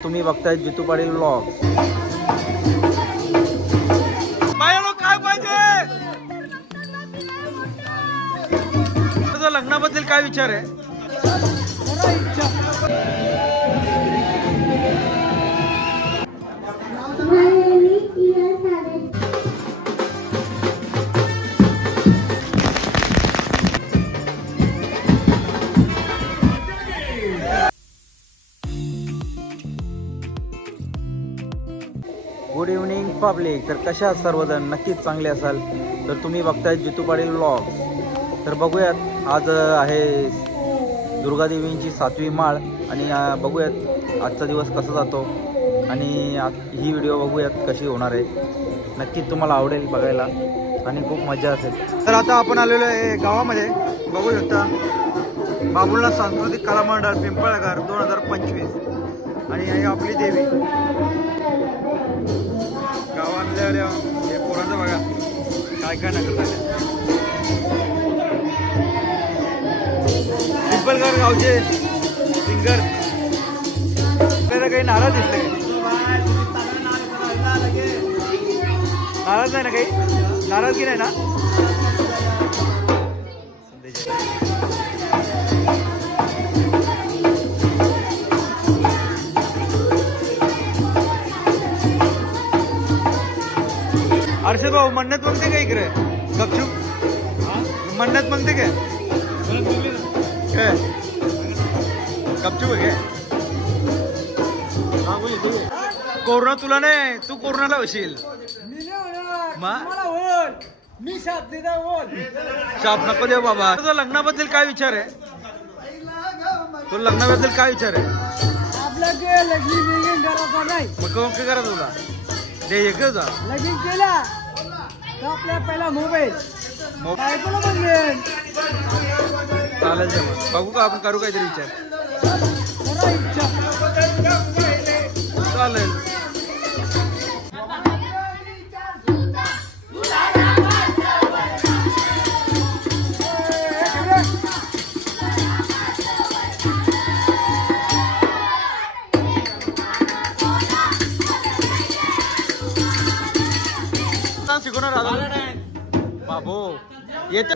तुम्ही बघताय जितू पाटील व्लॉग्स। काय पाहिजे तुझं लग्नाबद्दल काय विचार आहे? Good evening public. तर कशा आहात सर्वजण? नक्कीच चांगले असाल। तर तुम्ही बघताय जितू पाटील व्लॉग्स। तर बघूयात आज आहे दुर्गादेवींची 7वी माळ आणि बघूयात आजचा दिवस कसा जातो आणि ही व्हिडिओ बघूयात कशी होणार आहे। नक्कीच तुम्हाला आवडेल बघायला आणि खूप मजा असेल। तर आता आपण आलेलो आहे गावामध्ये, बघू शकता बाबुलनाथ सांस्कृतिक कला मंडळ पिंपळघर 2025 आणि ही आपली देवी। गावातल्या पोरांचं बघा काय काय नगर झाले। पिंपळघर गावचे सिंगर आपल्याला काही नाराज दिसले? नाराज नाही ना? काही नाराजगी नाही ना? अर्षद भाऊ मन्नत मागते का इकडे? गपचूप मन्नत मागते काय? गपचूप आहे कोरोना तुला नाही, तू कोरोनाला होशील। मी शाप नको देऊ बाबा। तुझं लग्नाबद्दल काय विचार आहे? तुला लग्नाबद्दल काय विचार आहे? मग काय करा तुला दे एक लगीन केला तर आपल्या पहिला मोबाईल चालेल। बघू का आपण करू काहीतरी विचार? चालेल। शिकवणार बाबू येत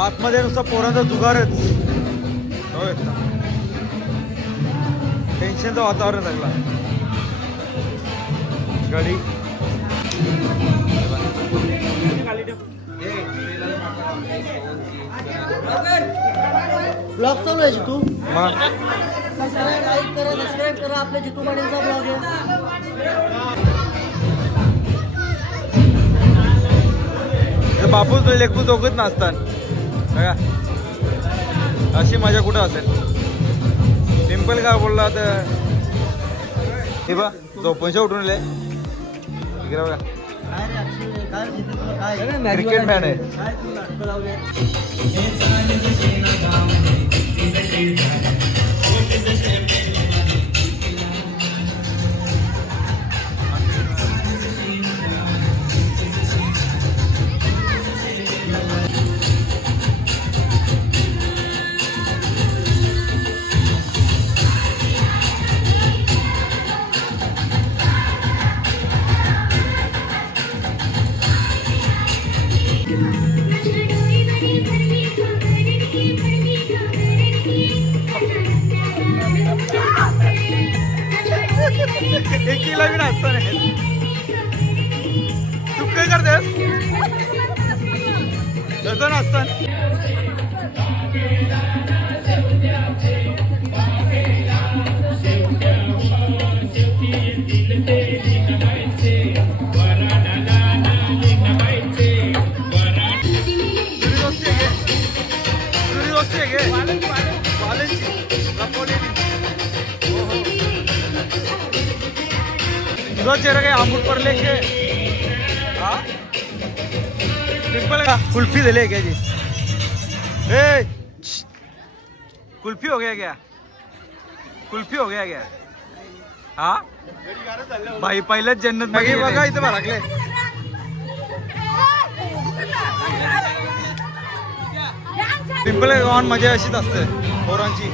आतमध्ये नुसता पोरांचा जुगारच होय। टेन्शनचं वातावरण लागला। गाडी ब्लॉग चालू आहे जितू। लाईक करा, सबस्क्राईब करा, आपल्या जितू पाटीलचा ब्लॉग आहे। बापूच लेखू दोघच नसतात बघा, अशी मजा कुठं असेल? पिंपळगाव बोलला तर हे बा झोपूनशा उठून आले बघा। क्रिकेट मॅन आहे। करतेस तसं नसतं. चेहरा काय आंबूट पडले के पिंपल कुल्फी दिले क्या जी? कुल्फी हो गया क्या? कुल्फी हो गया क्या? हा भाई पहिलंच जन्नत बघा इथं भडकले. पिंपल गावात मजा अशीच असते पोरांची.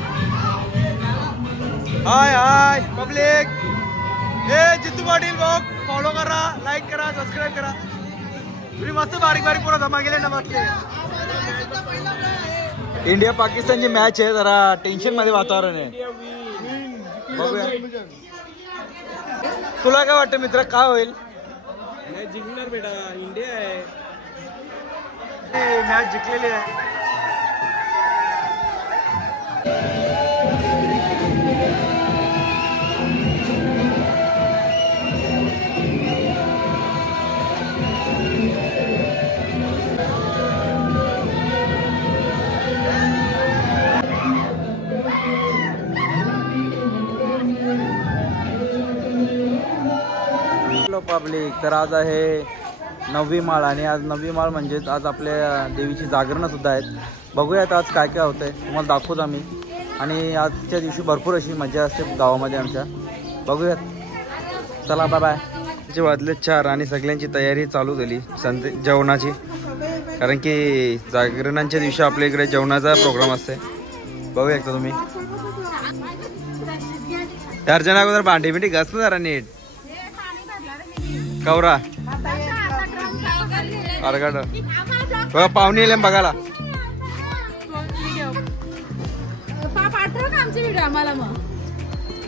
हाय हाय पब्लिक, जितू पाटील ब्लॉग फॉलो करा, लाईक करा, सबस्क्राईब करा. तुम्ही मस्त बारीक बारीक पोरं जमा केले ना म्हटले. इंडिया पाकिस्तानची मॅच आहे, जरा टेन्शन मध्ये वातावरण आहे. बघूया तुला काय वाटतं मित्र, काय होईल? जिंकणार बेटा, इंडिया आहे. मॅच जिंकलेली आहे. पब्लिक, तर आज आहे 9वी माळ आणि आज 9वी माळ म्हणजेच आज आपल्या देवीची जागरणं सुद्धा आहेत. बघूयात आज काय काय होतंय, तुम्हाला दाखवतो आम्ही. आणि आजच्या दिवशी भरपूर अशी मजा असते गावामध्ये आमच्या. बघूयात, चला बाय बाय. वाजले 4 आणि सगळ्यांची तयारी चालू झाली जेवणाची, कारण की जागरणांच्या दिवशी आपल्या इकडे जेवणाचा प्रोग्राम असते. बघूया एकदा तुम्ही. 4 जण अगोदर भांडी बिंडी घास ना जरा नीट. कवरा अर्घाट बघा, पाहुणे येईल बघायला.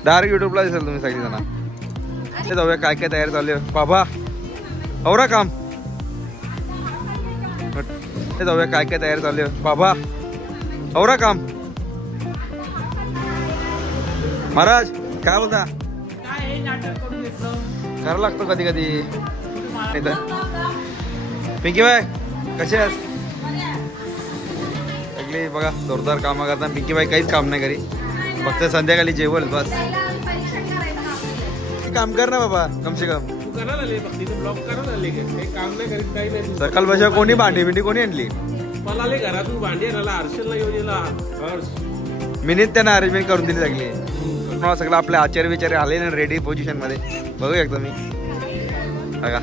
डायरेक्ट युट्यूबला दिसेल तुम्ही सगळी जण. जाऊया काय काय तयारी चालू आहे बाबा. औरा काम जाऊया काय काय तयारी चालू आहे बाबा. औरा काम. महाराज काय बोलता? करावं लागतो कधी कधी. पिंकी बाय कशी आहेस? सगळी बघा जोरदार कामं करतात. पिंकी बाई काहीच काम नाही करी, फक्त संध्याकाळी जेवल बस. काम कर ना बाबा, कम से कम. सकाळ बशा कोणी भांडी बिंडी कोणी आणली? घरातून भांडी मीनीच त्यांना अरेंजमेंट करून दिली सगळी. सगळं आपले आचार्य विचारे आले ना रेडी पोझिशन मध्ये. बघूया एकदा मी. बघा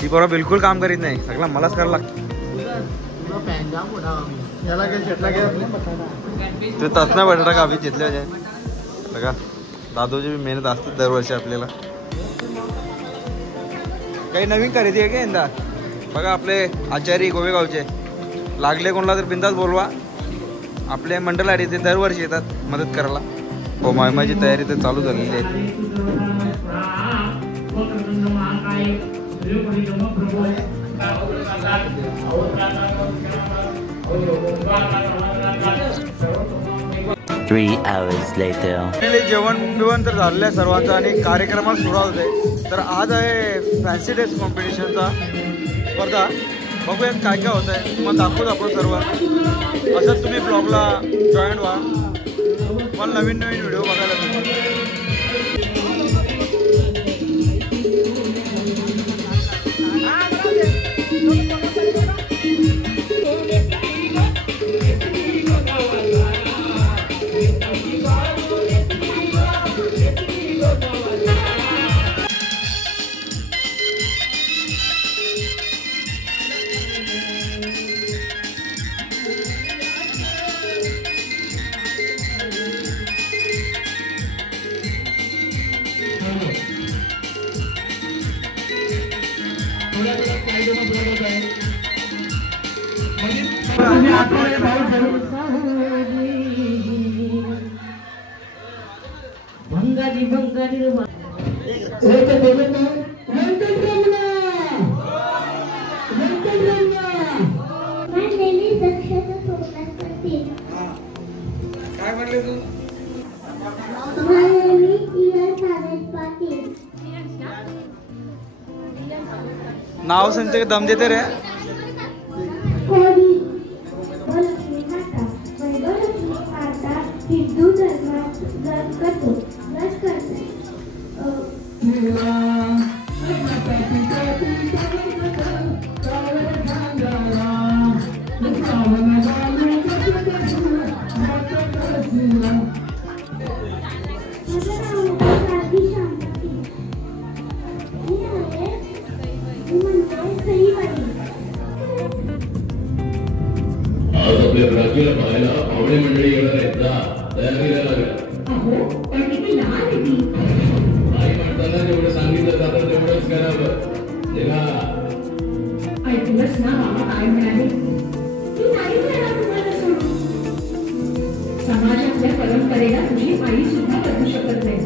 ती बरोबर बिलकुल काम करीत नाही, सगळं मलाच करायला लागतं. ते तसना बटाटा काफी घेतले होते. बघा दादूची बी मेहनत असते दरवर्षी आपल्याला. काही नवीन खरेदी आहे का यंदा? बघा आपले आचार्य गोवेगावचे लागले कोणाला तर बिंदास बोलवा. आपले मंडळ आहे ते दरवर्षी येतात मदत करायला. हो माझी तयारी तर चालू झालेली आहे. जेवण बिवण तर झालेलं आहे सर्वांचं आणि कार्यक्रमाला सुरुवात होते. तर आज आहे फॅन्सी ड्रेस कॉम्पिटिशनचा स्पर्धा. बघूयात काय काय होत आहे, तुम्हाला दाखवतो आपण सर्व. असंच तुम्ही ब्लॉगला जॉईन व्हा, मला नवीन नवीन व्हिडिओ बघायला भेटतील. नाव सांगते दम देते रे. हिंदू धर्मात व्रत करतो. आज आपल्या प्राचीला पाहायला पाहुणे मंडळी येणार आहेत ना, तयारीला लागेल. आई माणसाला जेवढं सांगितलं जातं तेवढंच करावं. तेव्हा ऐकलंच ना बाबा काय म्हणाले. ती नाही जाणार तुम्हाला सोडून. समाजातल्या परंपरेला तुझी आई सुद्धा बदलू शकत नाही.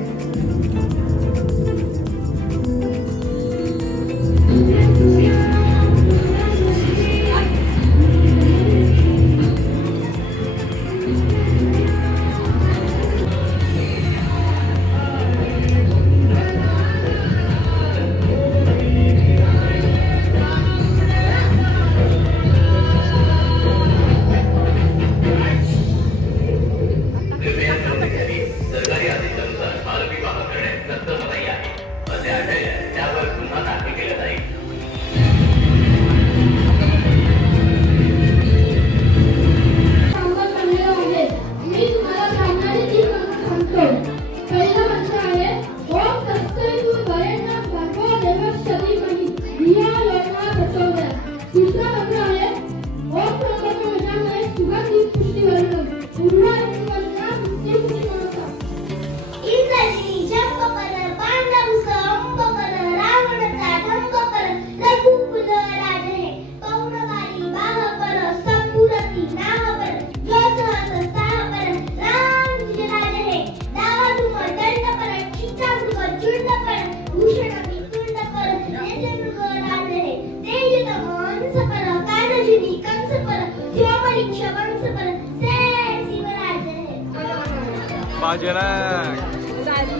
बाजूला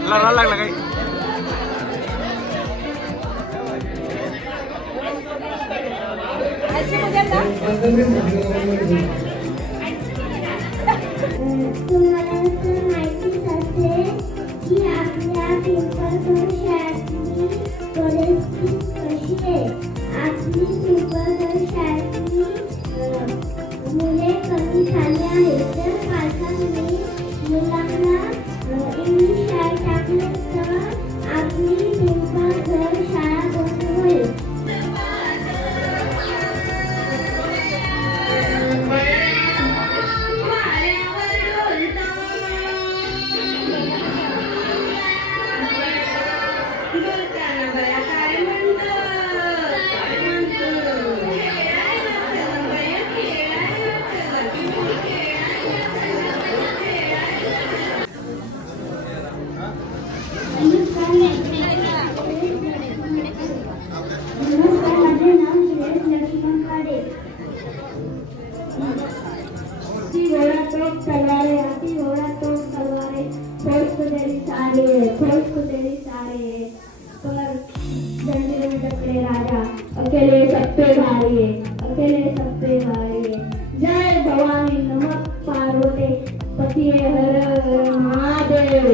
लढा लागला काही. तुम्हाला माहितीच असेल की आपल्या पिंपळघर शाळेतली परिस्थिती कशी आहे. आपली पिंपळघर शाळेतली मुले कमी झाली आहेत. तर पालकांनी मुलांना इंग्लिश शाळेत टाकले तर आपली पिंपळघर शाळा बंद होईल. अकेले सबसे भारी है, अकेले सबसे भारी है. जय भवानी नमः पार्वती पति हर हर महादेव.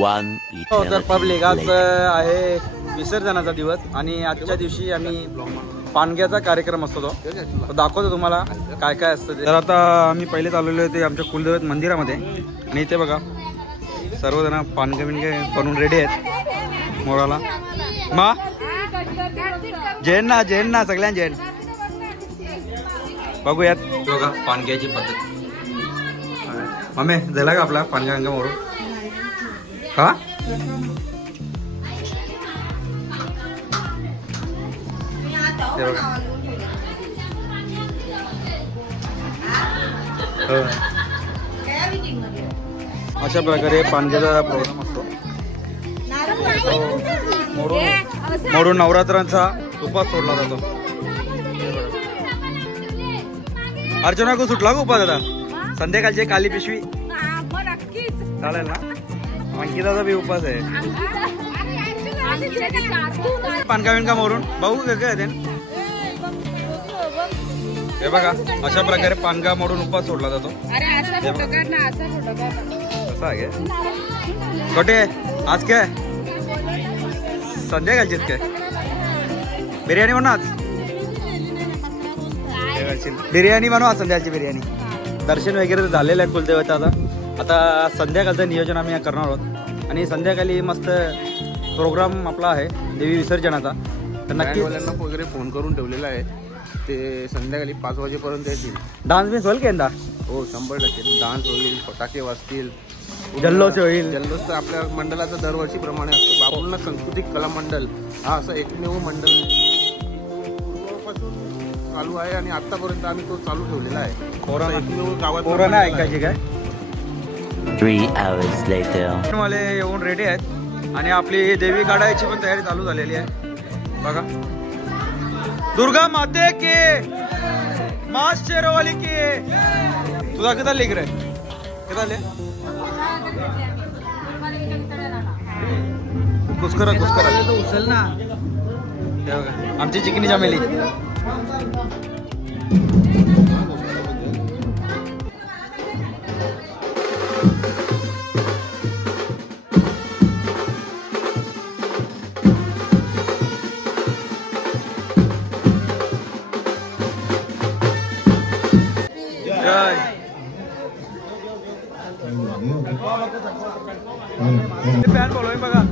हो तर पब्लिक आज आहे विसर्जनाचा दिवस आणि आजच्या दिवशी आम्ही पानग्याचा कार्यक्रम असतो तो दाखवतो तुम्हाला काय काय असतं ते. तर आता आम्ही पहिले चाललेलो आहे ते आमच्या कुलदैवत मंदिरामध्ये आणि इथे बघा सर्वजण पानगे बिनगे बनवून रेडी आहेत मोराला. मा जैन ना सगळ्यां जैन बघूयात बघा पानग्याची पद्धत. मम्मी झाला का आपला पानगा बिनगा मोरून हा अशा प्रकारे पानग्याचा प्रोग्राम असतो. मोडून नवरात्रांचा उपास सोडला जातो. अर्चना को सुटला का उपास आता संध्याकाळची काली पिशवी चालेल ना. अंकिताचा बी उपास आहे. पानका बिनका मोरून बघू काय ते हे बघा अशा प्रकारे पानगा मोडून उपास सोडला जातो. असं आहे कुठे आज काय संध्याकाळचीच काय बिर्याणी बनव आज. बिर्याणी बनव आज संध्याकाळची बिर्याणी. दर्शन वगैरे झालेलं आहे कुलदेवताचा. आता संध्याकाळचं नियोजन आम्ही करणार आहोत आणि संध्याकाळी मस्त प्रोग्राम आपला आहे देवी विसर्जनाचा. तर नक्की वगैरे फोन करून ठेवलेला आहे ते संध्याकाळी 5 वाजेपर्यंत येतील. डान्स बिन्स होईल की यंदा? हो 100% डान्स होईल, फटाके वाजतील, जल्लोष होईल. जल्लोष तर आपल्या मंडळाचा दरवर्षीप्रमाणे असतो. बापूंना सांस्कृतिक कला मंडळ हा असं एकमेव मंडळ आहे चालू आहे आणि आतापर्यंत आम्ही तो चालू ठेवलेला आहे. एकमेव गावात कोरोना ऐकायची काय 3 hours later. वाले येऊन रेडी आहेत आणि आपली देवी काढायची पण तयारी चालू झालेली आहे. बघा दुर्गा माते के माँ शेरवाली के तुझा किती लिख रे किती कुस्करा उचल ना. आमची चिकनी चमेली फॅन बोलवय बघा.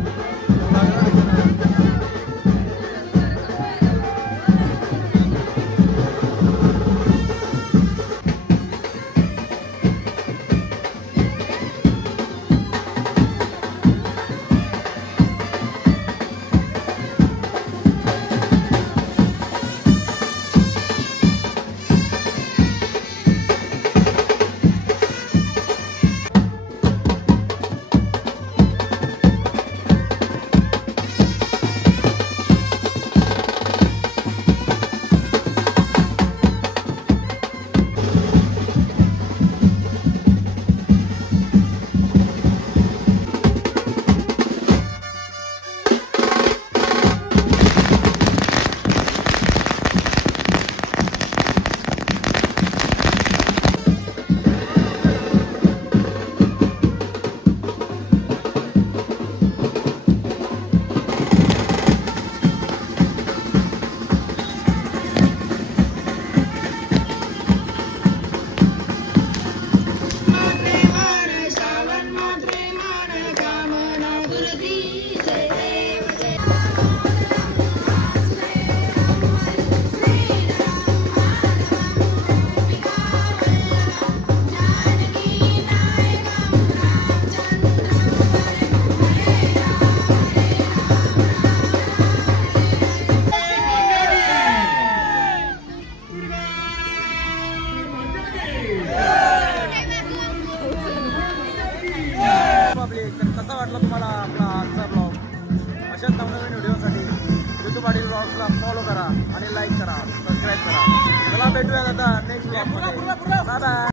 कसा वाटला तुम्हाला आपला आजचा ब्लॉग? अशाच नवनवीन व्हिडिओसाठी जुतूपाडी ब्लॉग्सला फॉलो करा आणि लाईक करा, सबस्क्राईब करा. चला भेटूया आता नेक्स्ट ब्लॉगमध्ये. Bye bye.